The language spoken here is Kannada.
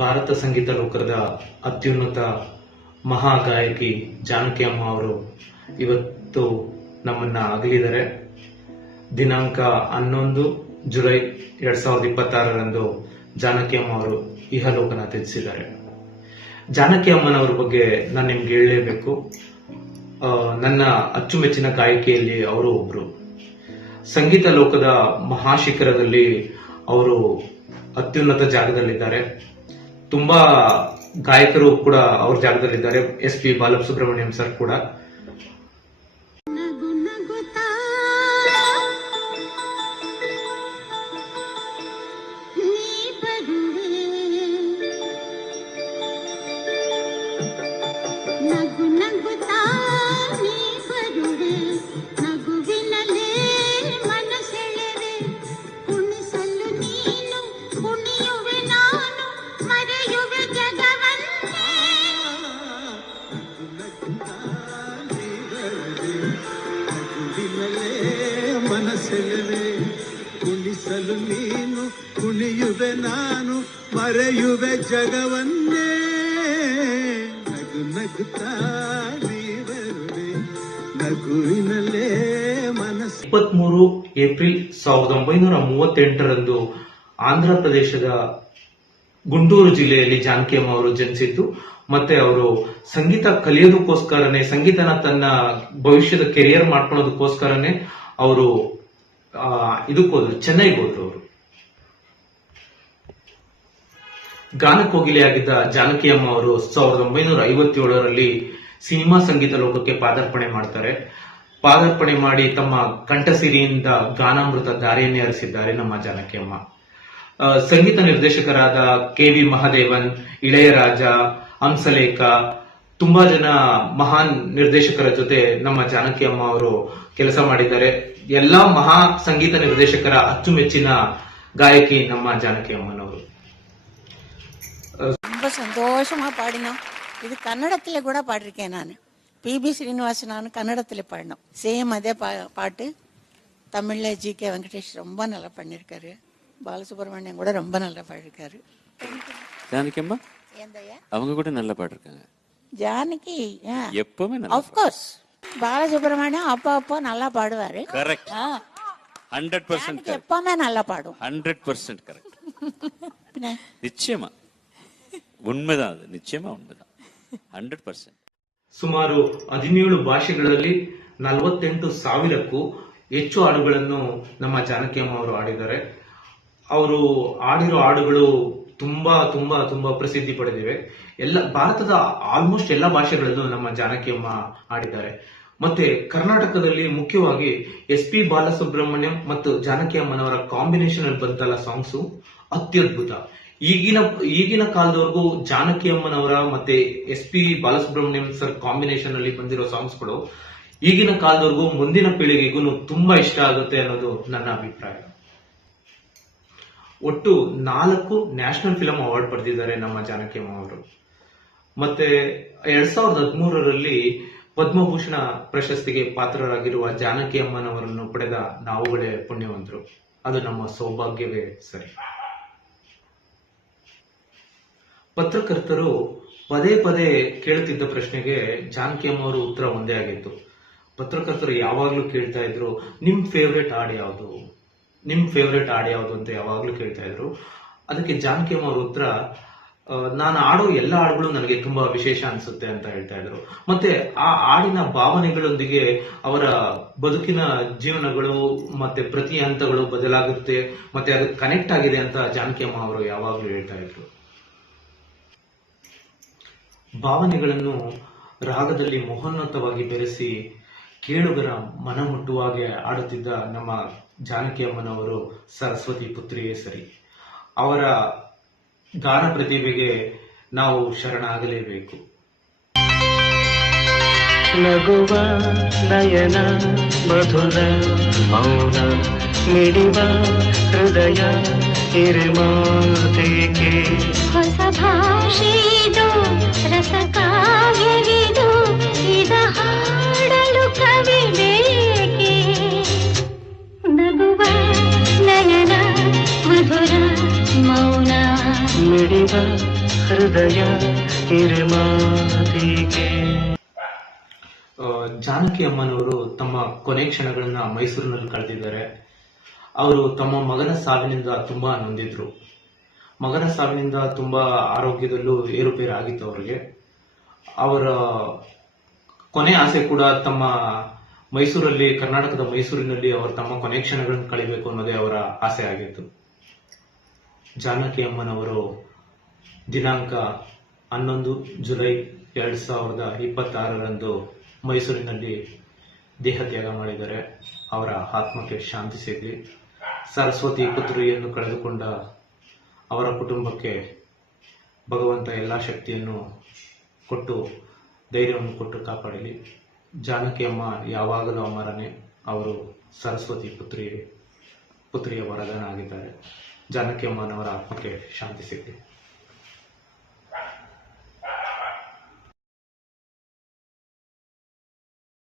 ಭಾರತ ಸಂಗೀತ ಲೋಕದ ಅತ್ಯುನ್ನತ ಮಹಾಗಾಯಕಿ ಜಾನಕಿ ಅಮ್ಮ ಅವರು ಇವತ್ತು ನಮ್ಮನ್ನ ಅಗಲಿದ್ದಾರೆ. ದಿನಾಂಕ 11 ಜುಲೈ 2026ರಂದು ಜಾನಕಿ ಅಮ್ಮ ಅವರು ಇಹಲೋಕನ ತ್ಯಜಿಸಿದ್ದಾರೆ. ಜಾನಕಿ ಅಮ್ಮನವರ ಬಗ್ಗೆ ನಾನು ನಿಮ್ಗೆ ಹೇಳಲೇಬೇಕು. ನನ್ನ ಅಚ್ಚುಮೆಚ್ಚಿನ ಗಾಯಕಿಯಲ್ಲಿ ಅವರು ಒಬ್ರು. ಸಂಗೀತ ಲೋಕದ ಮಹಾಶಿಖರದಲ್ಲಿ ಅವರು ಅತ್ಯುನ್ನತ ಜಾಗದಲ್ಲಿದ್ದಾರೆ. ತುಂಬಾ ಗಾಯಕರು ಕೂಡ ಅವ್ರ ಜಾಗದಲ್ಲಿದ್ದಾರೆ. SP ಬಾಲಸುಬ್ರಹ್ಮಣ್ಯಂ ಸರ್ ಕೂಡ. ಮನಸ್ಸೆಲ್ಲವೇ ಕುಣಿಸಲು ನೀನು, ಕುಣಿಯುವೆ ನಾನು, ಮರೆಯುವೆ ಜಗವನ್ನೇ. ನಗು ನಗುತ್ತಾ ನೀ ಬರುವೆ, ನಗುವಿನಲ್ಲೇ ಮನಸ್ಸು. 23 ಏಪ್ರಿಲ್ 1938ರಂದು ಆಂಧ್ರ ಪ್ರದೇಶದ ಗುಂಟೂರು ಜಿಲ್ಲೆಯಲ್ಲಿ ಜಾನಕಿ ಅಮ್ಮ ಅವರು ಜನಿಸಿದ್ದು. ಮತ್ತೆ ಅವರು ಸಂಗೀತ ಕಲಿಯೋದಕ್ಕೋಸ್ಕರನೇ, ಸಂಗೀತನ ತನ್ನ ಭವಿಷ್ಯದ ಕೆರಿಯರ್ ಮಾಡ್ಕೊಳ್ಳೋದಕ್ಕೋಸ್ಕರನೇ ಅವರು ಇದಕ್ಕೋದ್ರು, ಚೆನ್ನೈಗೆ ಹೋದ್ರು. ಅವರು ಗಾನಕೋಗಿಲೆಯಾಗಿದ್ದ ಜಾನಕಿ ಅಮ್ಮ ಅವರು 1957ರಲ್ಲಿ ಸಿನಿಮಾ ಸಂಗೀತ ಲೋಕಕ್ಕೆ ಪಾದಾರ್ಪಣೆ ಮಾಡ್ತಾರೆ. ಪಾದಾರ್ಪಣೆ ಮಾಡಿ ತಮ್ಮ ಕಂಠಸಿರಿಯಿಂದ ಗಾನಾಮೃತ ಧಾರೆಯನ್ನೇ ಹರಿಸಿದ್ದಾರೆ ನಮ್ಮ ಜಾನಕಿ ಅಮ್ಮ. ಸಂಗೀತ ನಿರ್ದೇಶಕರಾದ KV ಮಹಾದೇವನ್, ಇಳೆಯರಾಜ, ಹಂಸಲೇಖ, ತುಂಬಾ ಜನ ಮಹಾನ್ ನಿರ್ದೇಶಕರ ಜೊತೆ ನಮ್ಮ ಜಾನಕಿ ಅಮ್ಮ ಅವರು ಕೆಲಸ ಮಾಡಿದ್ದಾರೆ. ಎಲ್ಲಾ ಮಹಾ ಸಂಗೀತ ನಿರ್ದೇಶಕರ ಅಚ್ಚುಮೆಚ್ಚಿನ ಗಾಯಕಿ ನಮ್ಮ ಜಾನಕಿ ಅಮ್ಮನವರು. ரொம்ப சந்தோஷமா பாடினோம். இது கன்னடத்துல கூட பாடிருக்கேன் நான். PB ஸ்ரீனிவாசன் நான் கன்னடத்துல பாடினோம். சேம் அதே பாட்டு தமிழ்ல GK வெங்கடேஷ் ரொம்ப நல்லா பண்ணிருக்காரு. பாலசுப்ரமணியம் கூட ரொம்ப நல்லா பாடிருக்காரு. ஜானகி அம்மா அவங்க கூட நல்லா பாடிருக்காங்க. ஜானகி எப்பவுமே நல்லா, ஆஃப் கோர்ஸ். பாலசுப்ரமணியம் அப்போ நல்லா பாடுவாரு. கரெக்ட். 100% எப்பவுமே நல்லா பாடும். 100% கரெக்ட். நிச்சயமா ಉಣ್ಮೆதான், ಅದು ನಿಶ್ಚಯமா ಉಣ್ಮೆதான். 100%. ಸುಮಾರು 17 ಭಾಷೆಗಳಲ್ಲಿ 48,000ಕ್ಕೂ ಹೆಚ್ಚು ಹಾಡುಗಳನ್ನು ನಮ್ಮ ಜಾನಕಿ ಅಮ್ಮ ಅವರು ಆಡಿದ್ದಾರೆ. ಅವರು ಆಡಿರೋ ಹಾಡುಗಳು ತುಂಬಾ ತುಂಬಾ ತುಂಬಾ ಪ್ರಸಿದ್ಧಿ ಪಡೆದಿವೆ. ಭಾರತದ ಆಲ್ಮೋಸ್ಟ್ ಎಲ್ಲ ಭಾಷೆಗಳಲ್ಲೂ ನಮ್ಮ ಜಾನಕಿ ಅಮ್ಮ ಆಡಿದ್ದಾರೆ. ಮತ್ತೆ ಕರ್ನಾಟಕದಲ್ಲಿ ಮುಖ್ಯವಾಗಿ SP ಬಾಲಸುಬ್ರಹ್ಮಣ್ಯಂ ಮತ್ತು ಜಾನಕಿ ಅಮ್ಮನವರ ಕಾಂಬಿನೇಷನ್ ಅಲ್ಲಿ ಬಂತಲ್ಲ ಸಾಂಗ್ಸು ಅತ್ಯದ್ಭುತ. ಈಗಿನ ಕಾಲದವರೆಗೂ ಜಾನಕಿ ಅಮ್ಮನವರ ಮತ್ತೆ SP ಬಾಲಸುಬ್ರಹ್ಮಣ್ಯಂ ಸರ್ ಕಾಂಬಿನೇಷನ್ ಅಲ್ಲಿ ಬಂದಿರೋ ಸಾಂಗ್ಸ್ಗಳು ಈಗಿನ ಕಾಲದವರೆಗೂ ಮುಂದಿನ ಪೀಳಿಗೆಗೂ ತುಂಬಾ ಇಷ್ಟ ಆಗುತ್ತೆ ಅನ್ನೋದು ನನ್ನ ಅಭಿಪ್ರಾಯ. ಒಟ್ಟು 4 ನ್ಯಾಷನಲ್ ಫಿಲ್ಮ್ ಅವಾರ್ಡ್ ಪಡೆದಿದ್ದಾರೆ ನಮ್ಮ ಜಾನಕಿ ಅಮ್ಮ ಅವರು. ಮತ್ತೆ 2013ರಲ್ಲಿ ಪದ್ಮಭೂಷಣ ಪ್ರಶಸ್ತಿಗೆ ಪಾತ್ರರಾಗಿರುವ ಜಾನಕಿ ಅಮ್ಮನವರನ್ನು ಪಡೆದ ನಾವುಗಳೇ ಪುಣ್ಯವಂತರು. ಅದು ನಮ್ಮ ಸೌಭಾಗ್ಯವೇ ಸರಿ. ಪತ್ರಕರ್ತರು ಪದೇ ಪದೇ ಕೇಳುತ್ತಿದ್ದ ಪ್ರಶ್ನೆಗೆ ಜಾನಕಿ ಅಮ್ಮ ಅವರು ಉತ್ತರ ಒಂದೇ ಆಗಿತ್ತು. ಪತ್ರಕರ್ತರು ಯಾವಾಗ್ಲೂ ಕೇಳ್ತಾ ಇದ್ರು, ನಿಮ್ ಫೇವ್ರೆಟ್ ಹಾಡು ಯಾವುದು, ನಿಮ್ ಫೇವ್ರೆಟ್ ಹಾಡು ಯಾವುದು ಅಂತ ಯಾವಾಗ್ಲೂ ಕೇಳ್ತಾ ಇದ್ರು. ಅದಕ್ಕೆ ಜಾನಕಿ ಅಮ್ಮ ಅವ್ರ ಉತ್ತರ, ನಾನು ಆಡೋ ಎಲ್ಲ ಹಾಡುಗಳು ನನಗೆ ತುಂಬಾ ವಿಶೇಷ ಅನ್ಸುತ್ತೆ ಅಂತ ಹೇಳ್ತಾ ಇದ್ರು. ಮತ್ತೆ ಆ ಹಾಡಿನ ಭಾವನೆಗಳೊಂದಿಗೆ ಅವರ ಬದುಕಿನ ಜೀವನಗಳು ಮತ್ತೆ ಪ್ರತಿ ಹಂತಗಳು ಬದಲಾಗುತ್ತೆ, ಮತ್ತೆ ಅದು ಕನೆಕ್ಟ್ ಆಗಿದೆ ಅಂತ ಜಾನಕಿ ಅಮ್ಮ ಅವರು ಯಾವಾಗ್ಲೂ ಹೇಳ್ತಾ ಇದ್ರು. ಭಾವನೆಗಳನ್ನು ರಾಗದಲ್ಲಿ ಮಹೋನ್ನತವಾಗಿ ಬೆರೆಸಿ ಕೇಳುಗರ ಮನ ಮುಟ್ಟುವಾಗೆ ಆಡುತ್ತಿದ್ದ ನಮ್ಮ ಜಾನಕಿ ಅಮ್ಮನವರು ಸರಸ್ವತಿ ಪುತ್ರಿಯೇ ಸರಿ. ಅವರ ಗಾನ ಪ್ರತಿಭೆಗೆ ನಾವು ಶರಣಾಗಲೇಬೇಕು. ನಗುವ ನಯನ ಮಧುರ ಮೌನ ಮಿಡಿವ ಹೃದಯ ಹಿರಿಮಾತೆಗೆ ಹೊಸ ಭಾಷೆಯಿದು ರಸ ಕಾವ್ಯವಿದು ಇದ ಹಾಡಲು ಕವಿ ಬೇಕೆ. ನಗುವ ನಯನ ಮಧುರ ಮೌನ ಮಿಡಿವ ಹೃದಯ ಹಿರಿಮಾತಿಗೆ. ಜಾನಕಿ ಅಮ್ಮನವರು ತಮ್ಮ ಕೊನೆ ಕ್ಷಣಗಳನ್ನ ಮೈಸೂರಿನಲ್ಲಿ ಕಳೆದಿದ್ದಾರೆ. ಅವರು ತಮ್ಮ ಮಗನ ಸಾವಿನಿಂದ ತುಂಬಾ ನೊಂದಿದ್ರು. ಮಗನ ಸಾವಿನಿಂದ ತುಂಬಾ ಆರೋಗ್ಯದಲ್ಲೂ ಏರುಪೇರು ಆಗಿತ್ತು ಅವರಿಗೆ. ಅವರ ಕೊನೆ ಆಸೆ ಕೂಡ ತಮ್ಮ ಮೈಸೂರಲ್ಲಿ, ಕರ್ನಾಟಕದ ಮೈಸೂರಿನಲ್ಲಿ ಅವರು ತಮ್ಮ ಕೊನೆ ಕ್ಷಣಗಳನ್ನು ಕಳಿಬೇಕು ಅನ್ನೋದೇ ಅವರ ಆಸೆ ಆಗಿತ್ತು. ಜಾನಕಿ ಅಮ್ಮನವರು ದಿನಾಂಕ 11 ಜುಲೈ 2026ರಂದು ಮೈಸೂರಿನಲ್ಲಿ ದೇಹತ್ಯಾಗ ಮಾಡಿದ್ದಾರೆ. ಅವರ ಆತ್ಮಕ್ಕೆ ಶಾಂತಿ ಸಿಗಲಿ. ಸರಸ್ವತಿ ಪುತ್ರಿಯನ್ನು ಕಳೆದುಕೊಂಡ ಅವರ ಕುಟುಂಬಕ್ಕೆ ಭಗವಂತ ಎಲ್ಲ ಶಕ್ತಿಯನ್ನು ಕೊಟ್ಟು, ಧೈರ್ಯವನ್ನು ಕೊಟ್ಟು ಕಾಪಾಡಲಿ. ಜಾನಕಿ ಅಮ್ಮ ಯಾವಾಗಲೂ ಅಮರನೇ. ಅವರು ಸರಸ್ವತಿ ಪುತ್ರಿಯ ವರದಾನ ಆಗಿದ್ದಾರೆ. ಜಾನಕಿ ಅಮ್ಮನವರ ಆತ್ಮಕ್ಕೆ ಶಾಂತಿ ಸಿಗಲಿ.